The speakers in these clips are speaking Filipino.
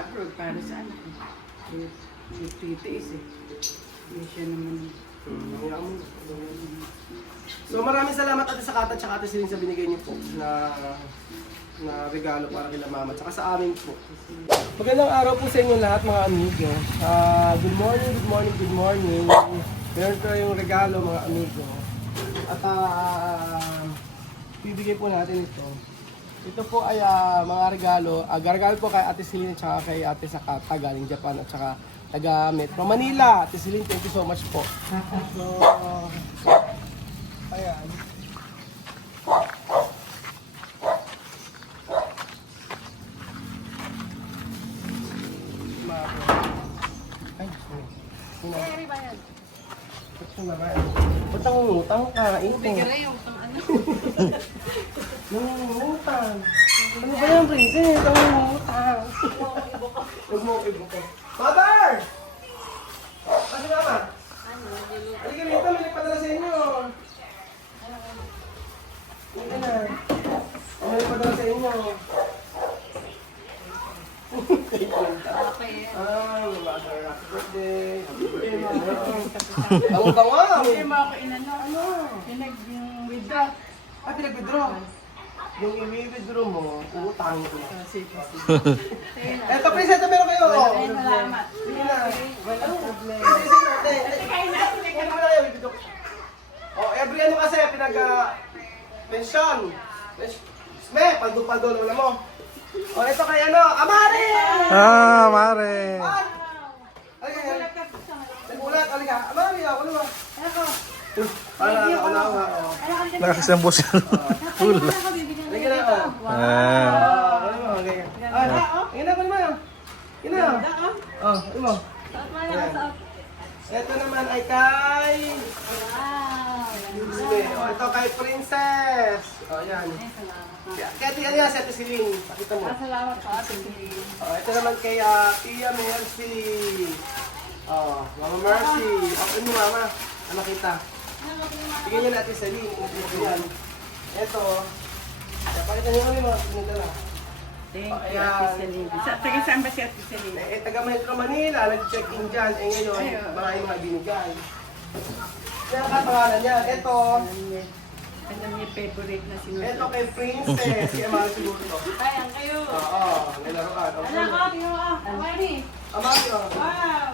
abroad para sa anak ko. Titiis eh. Hindi siya naman. So maraming salamat Ate Sakata at Ate Celine sa binigay niyo po na regalo para kila Mama at sa amin po. Magandang araw po sa inyo lahat mga amigo. Good morning, good morning, good morning. Meron ko yung regalo mga amigo. At bibigay po natin ito. Ito po ay mga regalo. Regalo po kay Ate Celine at kay Ate Sakata galing Japan at saka taga Metro Manila. Ate Celine, thank you so much po. So, ayan. Ay, sorry. Bayad. Ba't nangungutang ka? Bigara yung pang ano. Nangungutang. Ano ba yan, Princess? Nangungutang. Huwag mo ibuko. Mother! Kasi mama? Ano, Halika rito, may nagpadala sa inyo. Halika na. May nagpadala sa inyo. okay. Mother, happy birthday. Happy birthday. Ang tawa. Hindi mo ako inano. Ano? Yung withdraw. Pinag-withdraw. Yung i-withdraw mo, utangin ko na. Sige. Eto, Princess, ito meron kayo. Oh. Ay, salamat. Sige na. Walang problema. Kain na. Kunin mo na kayo, i-withdraw. Oh, every ano kasi, pension. Sme, paldo-paldo na wala mo. Oh, ito kay ano, Amari! Mare. Halika. Nagulat, halika. Amari, ako naman. Para ako na ako. Nakasisambos yan. Full. Halika na ako. Ano mo, halika. Halika na, kunin mo yun. Halika na. Oh, ano mo. Ito naman ay kay... Oh, ito kay Princess. Oh, yan. Kaya ito yan si Ate Celine. Pakita mo. Salamat po ate. Oh, ito naman kay Tia Mercy. Oh, Mama Mercy. Okay mo mama. Ano kita? Bigyan niyo natin sa Celine. Yan. Ito. Pakita niyo kami mga pinagdala. Thank you, Ate Celine. Taga saan ba si Ate Celine? Taga Metro Manila, nag-check-in dyan. Ngayon, maraming mga binigay. Kaya kapangalan niya. Ito. Ano yung favorite na sinusunod? Ito kay Princess. Si Amari siguro to. Ay, ang kayo. Oo, nilaruan. Ano ka? Tingnan mo. Amari. Amari, oh. Wow.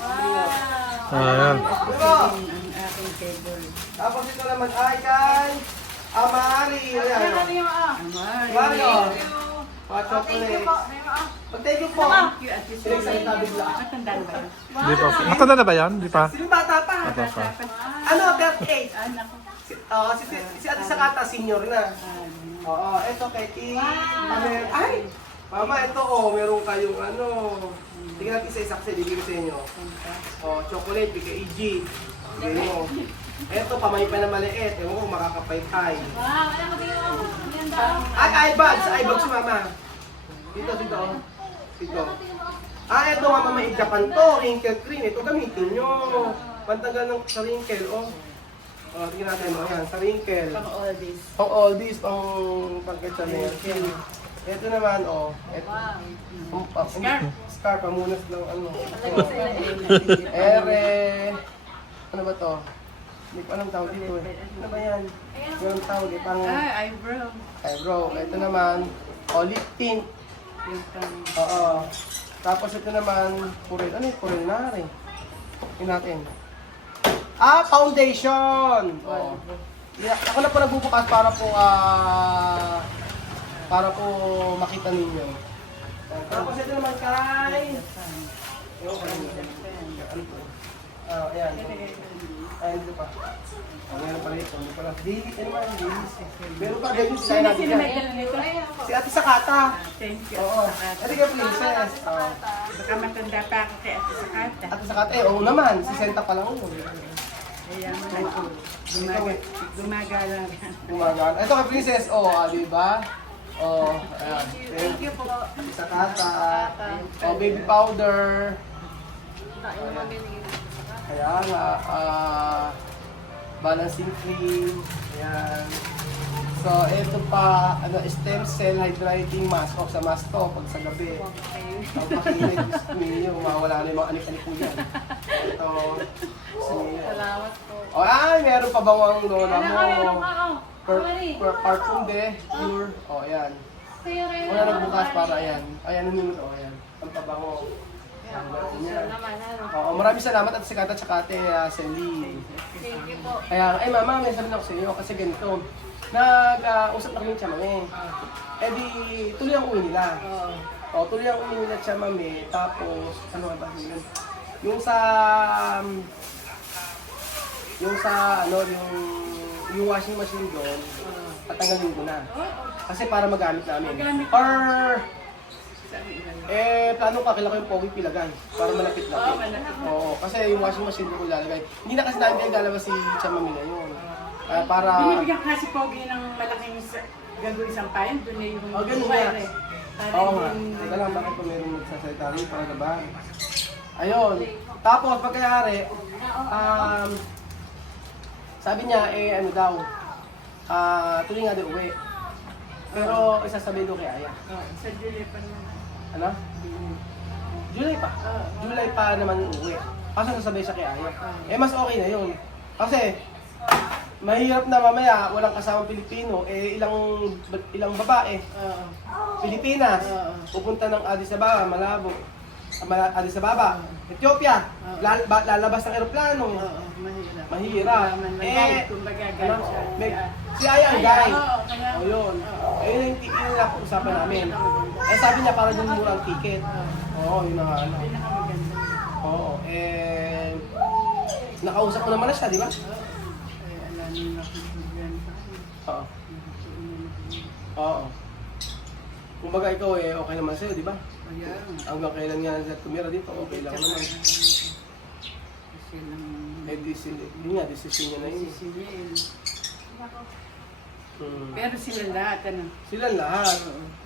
Wow. Ayan. Diba? Ang aking favorite. Tapos ito naman ay kay Amari. Ayan. Ano tingnan mo? Amari, oh. Thank you. Hot Thank you chocolate. po. Tingnan mo. Thank you po. Thank you, Ate Pinagsalita Celine. bigla. Matandaan ba yun? Di pa. Matanda na ba yan? Di pa. Sino bata pa? Bata pa. Ano, 38. Anak ko. Si Ate Sakata, senior na. Oo, ito kay T. Ay! Mama, ito oh, meron kayong ano. Tingnan natin isa-isa kasi bibigay ko sa inyo. Oh, chocolate, bigay EG. Bigay mo. Ito, pamay pa na maliit. Ewan ko, makakapay-pay. Wow. Ano ka tingnan mo? Ang ganda. Eyebags! Eyebags si mama. Dito, dito. Dito. Ito mama, may Japan to. Wrinkle cream. Ito gamitin nyo. Pantagal ng sa wrinkle, oh. Oh, tingnan natin mo. Ayan, sa wrinkle. Pang all this. Pang all this, pang pagkatsa na yan. Ito naman, oh. Wow. Scarf, pamunas lang, ano. Ere. Ano ba to? Hindi ko alam tawag dito eh. Ano ba yan? Yung tawag eh, pang Eyebrow. eyebrow. Ito naman, lip tint. Yung pang... Oo. Tapos ito naman, purel. Ano yung purel na rin? Tingnan natin. Foundation! Oo. Ako na po nagbubukas para po makita ninyo. Tapos ito naman kay... Ano to? Ayan. Ayan dito pa. Meron pa rito. Ano pala? Daily. Ano ba yung daily? Meron pa ganyan sa Sino natin may dyan. dala nito? Si Ate Sakata. Thank you, Oo. Ate Sakata. Ate ka, princess. Baka matanda pa ako kay Ate Sakata. Ate Sakata, oo naman. Si Senta pa lang yun. Kaya mo na gumagala. Gumagana. Ito kay princess. Di ba? Ayan. Thank you po. Ate Sakata. Baby powder. Tayo naman binigyan. Kaya nga, balancing cream. Ayan. So, ito pa, stem cell hydrating mask. Sa mask to, pag sa gabi. Ang pakinig, ninyo, mawala na yung mga anik-anik mo yan. Ito, Salamat po. meron pa bang ang lola mo? Meron ka, oh. Parfum de, pure. Ayan. Wala nagbukas para ayan. Ayan, ayan. Ang pabango. Naman, ano. Maraming salamat at si Kata tsaka ate Selly. Thank you po. Kaya, mama, may sabi na ako sa iyo kasi ganito. Nag-usap na kami ng chamame. Eh di, tuloy ang uwi nila. Tuloy ang uwi nila chamame. Tapos, ano ba yun? Yung yung washing machine doon, tatanggalin ko na. Kasi para magamit namin. Or, plano ka, kailangan ko yung pogi pilagan para malapit-lapit. Oo, kasi yung washing machine ko lalagay. Hindi na kasi namin pinaglalabas si chamame ngayon. Para... Binibigyan kasi pogi ng malaking gagawin sampayan, doon na yung ganun wire nga. eh. Oo nga. Teka lang, bakit pa meron nagsasalita rin para na ba? Ayun. Tapos, pagkayari, sabi niya, ano daw, tuloy nga din uwi. Pero, isasabihin ko kay Aya. Sa Julia pa naman. Ano? July pa. July pa naman uuwi. Kaso nasabay siya kay Aya. Mas okay na yun. Kasi, mahirap na mamaya, walang kasamang Pilipino, ilang babae. Pilipinas, pupunta ng Addis Ababa, Malabo, Addis Ababa, Ethiopia, lalabas ng eroplano. Mahirap. Mahirap. Kumbaga, Si Aya ang guide. Yun. Yun yung usapan namin. Sabi niya para din murang ticket. Yun na nga. Pinakamaganda. Nakausap mo naman na siya, di ba? Alam niyo na kung bigyan pa. Oo. Kumbaga ikaw okay naman sa'yo, di ba? Ayan. Hanggang kailan nga siya tumira dito, okay lang naman. Kasi lang... Yun nga, decision niya na yun. Sisingin. Pero sila lahat, ano? Sila lahat.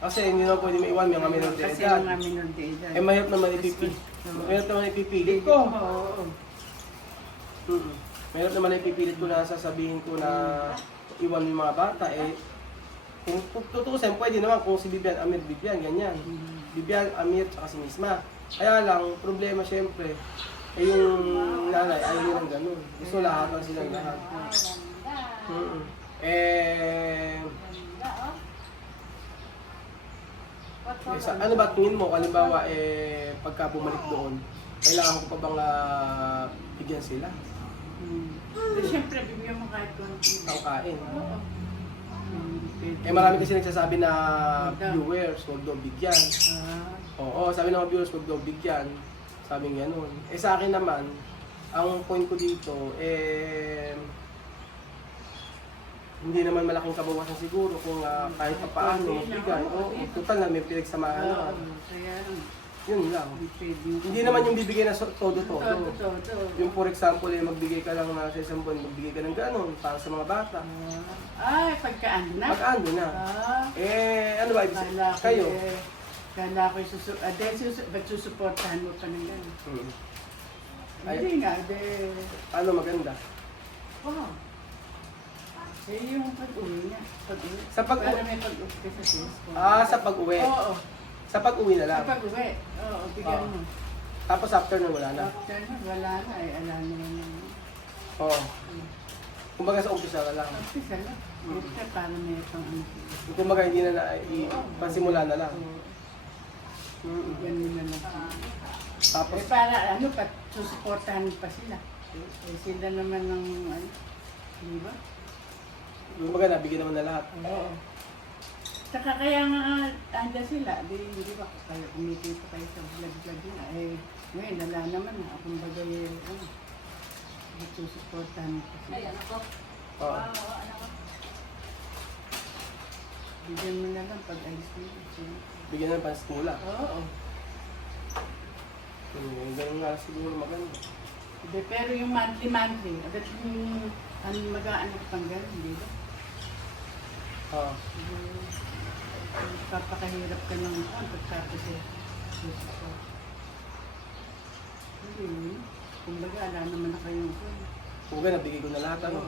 Kasi hindi naman pwede maiwan, may mga minor de Kasi edad. mga minor de edad. Mahirap naman ipipilit. Mahirap naman ipipilit ko. Oo. Mahirap naman ipipilit ko na sasabihin ko na iwan yung mga bata. Kung tutusin, pwede naman kung si Bibian, Amir, Bibian, ganyan. Bibian, Amir, tsaka si Misma. Kaya lang, problema syempre, yung nanay, ayaw nyo ng ganun. Gusto lahat lang silang lahat. Ano ba tingin mo? Halimbawa, pagka bumalik doon, kailangan ko pa bang bigyan sila? Siyempre, bibigyan mo kahit konti. Ang kain. Marami kasi nagsasabi na viewers, huwag daw bigyan. Oo, sabi ng mga viewers, huwag daw bigyan. Sabi nga nun. Sa akin naman, ang point ko dito, hindi naman malaking kabawasan siguro kung kahit pa paano magbigay. Total na may pinagsamahan naman. Yun lang. Hindi naman yung bibigay na todo-todo. Yung for example, magbigay ka lang sa isang buwan, magbigay ka ng gano'n para sa mga bata. Pagkaan na? Pagkaan na. Ano ba ibig sabihin? Kayo? Kala ko ba't susuportahan mo pa ng gano'n? Hindi nga, Ano maganda? Wow. Yung pag-uwi niya. Sa pag-uwi? Para may pag-uwi ka sa Cisco. Sa pag-uwi? Oo. Sa pag-uwi na lang? Sa pag-uwi. Oo, bigyan mo. Tapos after na wala na? After na, wala na. Alam mo naman. Oo. Kumbaga sa umpisa na lang? Umpisa lang. Ito para may itong ano. Kumbaga hindi na pansimula na lang? Bigyan mo na lang. Tapos? Para susuportahan pa sila. Sila naman ng di ba? Kumbaga nabigyan naman na lahat? Oo. Saka kaya nga andyan sila, di ba? Kaya kumikita kayo sa vlog-vlog nila. Ngayon, wala naman na. Kumbaga susuportahan pa sila. Oo. Bigyan mo na lang pag alis nila. Bigyan na pansimula? Oo. Ganun nga siguro maganda. Pero yung monthly, agad yung mag-aanak pang gano'n, di ba? Oo. Papakahirap ka ng pagkatapos susupport. Hindi, kumbaga ala naman na kayong Kumbaga nabigay ko na lahat ano?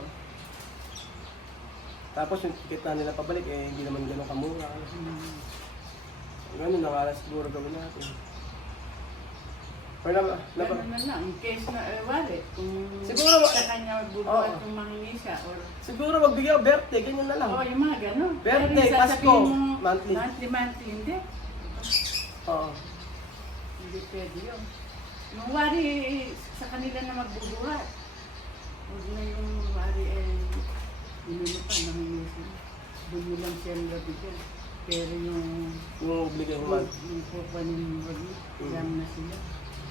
Tapos yung ticket na nila pabalik, eh hindi naman ganun kamura. Ganun na nga lang siguro gawin natin. Or Ganun na lang, in case na, wari, kung Siguro, sa kanya magbubuhat oo. kung mangingi siya, or, siguro magbigay ako birthday, ganyan na lang. oo, yung mga gano'n. Birthday, Pero sasabihin Pasko, mo, monthly. Monthly, hindi. Oo. Hindi pwede yun. Yung wari, sa kanila na magbubuhat. Huwag na yung wari, inino pa, nangingi sila. Doon mo lang siya nabigyan. Pero yung Yung obligay mo. yung kukunin mo rin, alam na sila.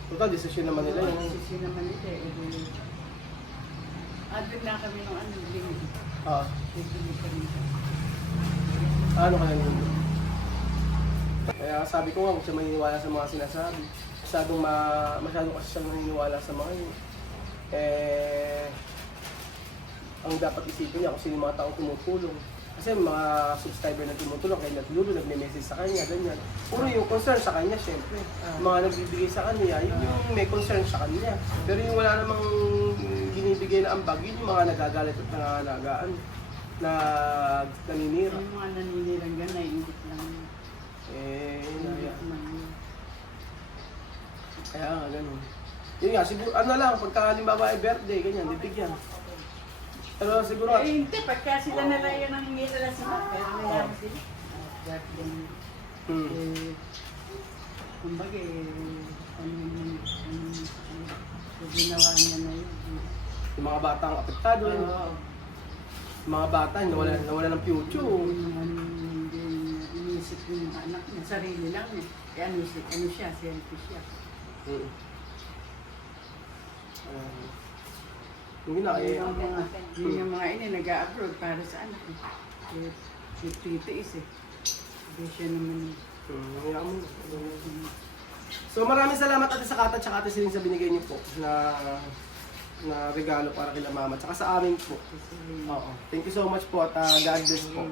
Total, desisyon naman nila yun. Sisi naman ito doon na kami ng limit. Oo. Bibili kami siya. Ano kaya yun? Kaya sabi ko nga, huwag siya maniniwala sa mga sinasabi. Masyadong kasi siya naniniwala sa mga yun. Ang dapat isipin niya kung sino yung mga taong tumutulong. Kasi mga subscriber na tumutulong, kay Natlulo, nagme-message sa kanya, ganyan. Puro yung concern sa kanya, syempre. Mga nagbibigay sa kanya, yun yung may concern sa kanya. Pero yung wala namang binibigay na ambag, yun yung mga nagagalit at nangangalagaan na naninira. Yung mga naninirang yan, naiingit lang. Ingit lang yun. Kaya nga, ganun. Yun nga, siguro, ano lang, pagka halimbawa ay birthday, ganyan, bibigyan. Pero siguro, Hindi, pagka sila na lang yun ang hingi nila sila, pero nayaman sila. Birthday. Kumbaga ginawa niya na yun. yung mga batang apektado, Oo. yung mga bata, nawala ng future. Hindi iniisip yung anak niya, sarili lang niya. Kaya ano siya, selfish siya. Hindi na, Yung mga ini nag-a-abroad para sa anak niya. Titiis eh. Hindi siya naman. So maraming salamat Ate Sakata at Ate Celine sa binigay niyo po na regalo para kila Mama at sa amin po. Oo. Thank you so much po at God bless po.